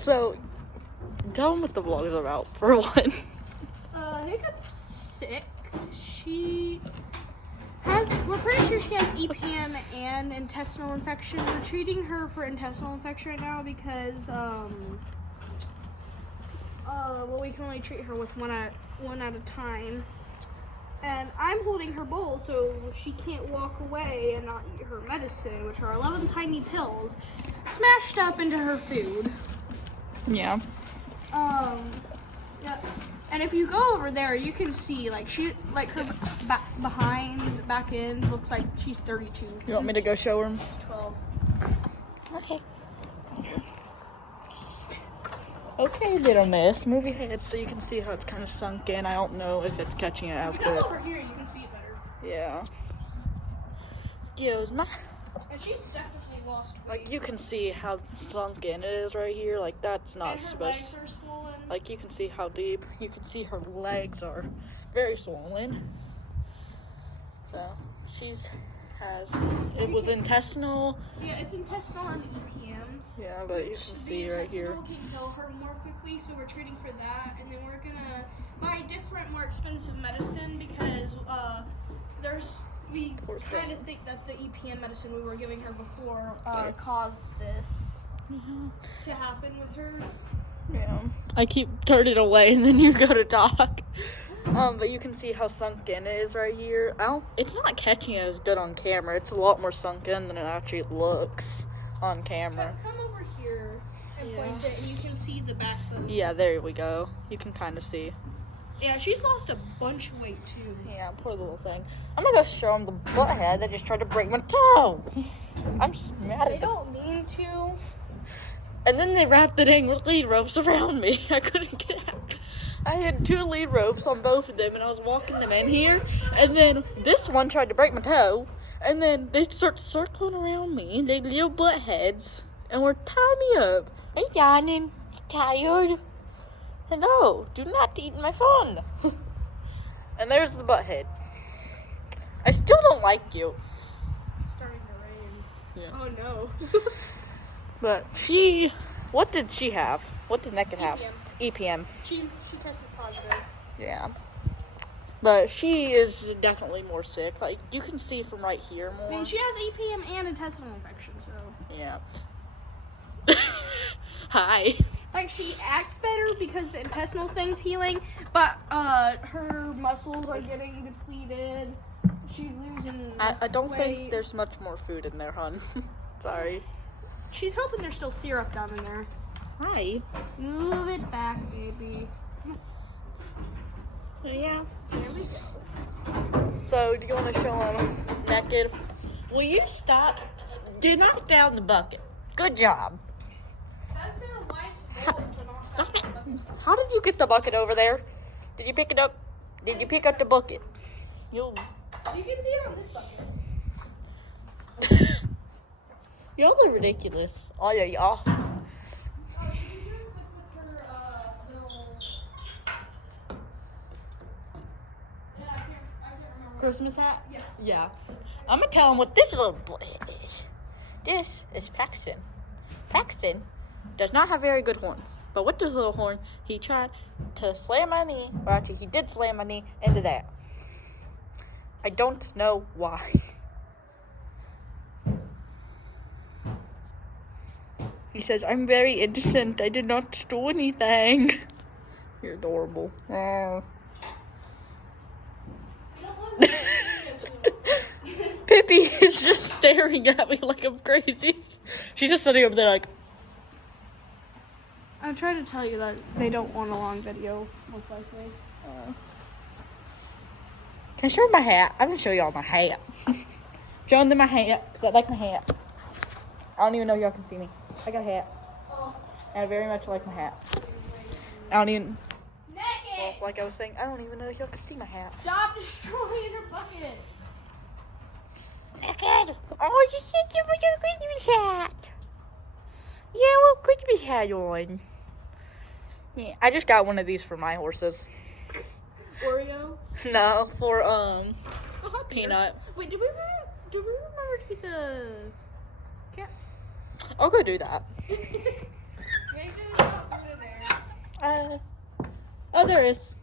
So, tell them what the vlog is about, for one. Hiccup's sick. We're pretty sure she has EPM and intestinal infection. We're treating her for intestinal infection right now because, well, we can only treat her with one at a time. And I'm holding her bowl so she can't walk away and not eat her medicine, which are 11 tiny pills smashed up into her food. Yeah. Yeah. And if you go over there, you can see her back end looks like she's 32. You want me to go show her? 12. Okay. Okay, little miss. Move your head so you can see how it's kind of sunk in. I don't know if it's catching it as Come good. over here, you can see it better. Yeah. Excuse me. And she's definitely lost weight. Like, you can see how sunk in it is right here. Like, that's not And her supposed. legs are swollen. Like, you can see how deep. You can see her legs are very swollen. So, it was intestinal. Yeah, it's intestinal and EPM. Yeah, but you can see right here. The intestinal can kill her more quickly, so we're treating for that. And then we're gonna buy different, more expensive medicine because we kind of think that the EPM medicine we were giving her before caused this to happen with her. Yeah. I keep turning away and then you go to talk. But you can see how sunk in it is right here. It's not catching it as good on camera. It's a lot more sunk in than it actually looks on camera. Come over here and point it, and you can see the backbone. Yeah, there we go. You can kind of see. Yeah, she's lost a bunch of weight too. Yeah, poor little thing. I'm gonna go show him the butthead that just tried to break my toe. I'm just mad at them. They don't mean to. And then they wrapped the dang lead ropes around me. I couldn't get out. I had 2 lead ropes on both of them, and I was walking them in here. And then this one tried to break my toe. And then they start circling around me, they little butt heads, and were tying me up. Are you yawning? You tired? No, do not eat my phone. And there's the butt head. I still don't like you. It's starting to rain. Yeah. Oh no. But what did she have? What did Necked have? EPM. She tested positive. Yeah. But she is definitely more sick. Like, you can see from right here more. I mean, she has EPM and intestinal infection, so. Yeah. Hi. Like, she acts better because the intestinal thing's healing, but her muscles are getting depleted. She's losing I don't weight. think there's much more food in there, hon. Sorry. She's hoping there's still syrup down in there. Hi. Move it back, baby. Yeah. There we go. So, do you want to show them Necked? Will you stop? Do knock down the bucket. Good job. That's their life's goal is to knock Stop it. down the bucket. How did you get the bucket over there? Did you pick it up? Did you pick up the bucket? You can see it on this bucket. Y'all are ridiculous. All of y'all. Christmas hat? Yeah. Yeah. I'm gonna tell him what this little boy is. This is Paxton. Paxton does not have very good horns. But with this little horn, he tried to slam my knee, or actually he did slam my knee into that. I don't know why. He says, I'm very innocent. I did not do anything. You're adorable. Oh. Pippi is just staring at me like I'm crazy. She's just sitting over there like. I'm trying to tell you that they don't want a long video, most likely. Can I show my hat? I'm gonna show y'all my hat. Showing them my hat, because I like my hat. I don't even know if y'all can see me. I got a hat. And I very much like my hat. I don't even. Well, like I was saying, I don't even know if y'all can see my hat. Stop destroying her bucket. Necked! Oh, you think you put your Christmas hat? Yeah, well, Christmas hat on. Yeah, I just got one of these for my horses. Oreo? No, for Peanut. Wait, do we remember to feed the cats? I'll go do that. Okay, good. Oh, there is.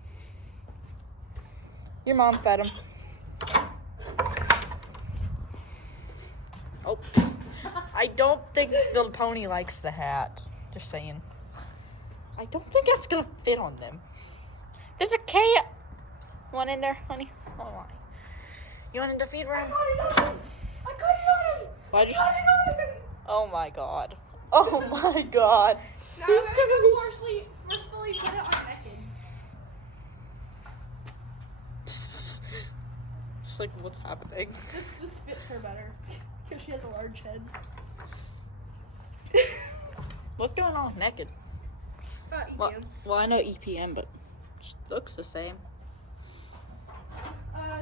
Your mom fed him. Oh. I don't think the pony likes the hat. Just saying. I don't think that's gonna fit on them. There's a cat. One in there, honey. Oh my. You want in the feed room? I got it on him. Why just? Got it on him. Oh my god. Oh my god. Now He's I'm gonna gonna be forcefully put it on Naked. Just like, what's happening? This fits her better because she has a large head. What's going on with Naked? EPM. Well, I know EPM, but she looks the same.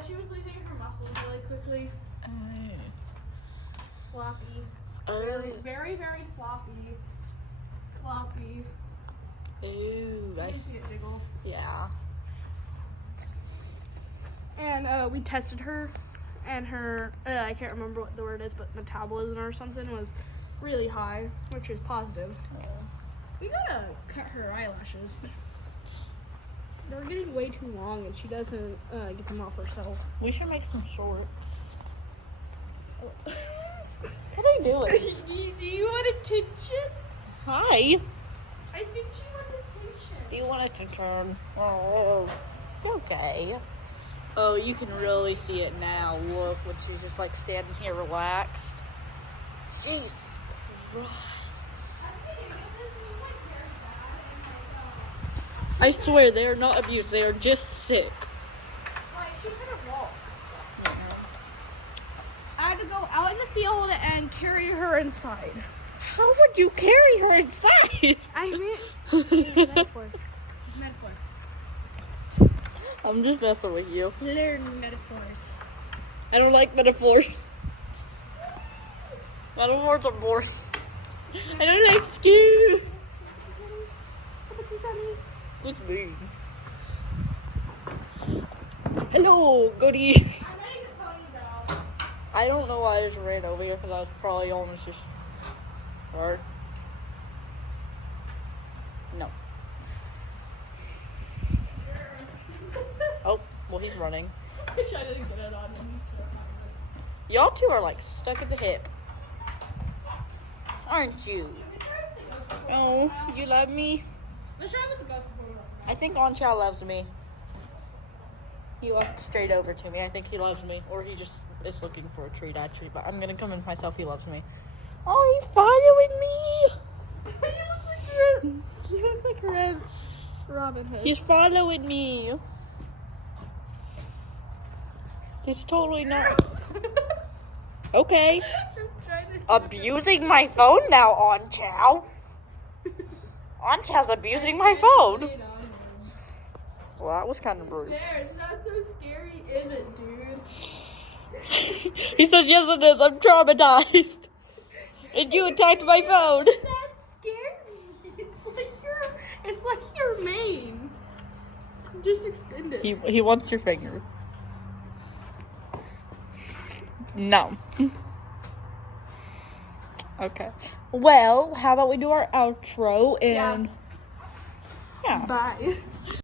She was losing her muscles really quickly. Sloppy. Very, very sloppy. Sloppy. Ooh, I see. See it jiggle. Yeah. And we tested her, and her, I can't remember what the word is, but metabolism or something was really high, which is positive. We gotta cut her eyelashes. They're getting way too long, and she doesn't get them off herself. We should make some shorts. What are you doing? Do you want attention? Hi. I think she wants attention. Do you want it to turn? Oh, okay. Oh, you can really see it now. Look, when she's just like standing here relaxed. Jesus Christ. I swear, they are not abused. They are just sick. Like, she couldn't walk. I had to go out in the field and carry her inside. How would you carry her inside? I mean, it's a metaphor. It's a metaphor. I'm just messing with you. Learn metaphors. I don't like metaphors. Metaphors are boring. I don't like school. Who's me? Hello, goodie. I'm letting the ponies out. I don't know why I just ran over here because I was probably almost just hard. No. Oh, well, he's running. I wish I didn't get it on him. Y'all two are like stuck at the hip. Aren't you? Oh, you love me? Let's try with the ghost portal. I think Onchow loves me. He walked straight over to me. I think he loves me. Or he just is looking for a treat, actually. But I'm going to convince myself he loves me. Oh, he's following me. He looks like Red Robin Hood. He's following me. He's totally not. Okay. Abusing my phone now, Onchow. Onchow's abusing my phone. Well, that was kind of rude. There, it's not so scary, is it, dude? He says, yes it is, I'm traumatized. And you attacked my phone. That's scary. It's like your mane. Just extend it. He wants your finger. No. Okay. Well, how about we do our outro and... Yeah. Bye.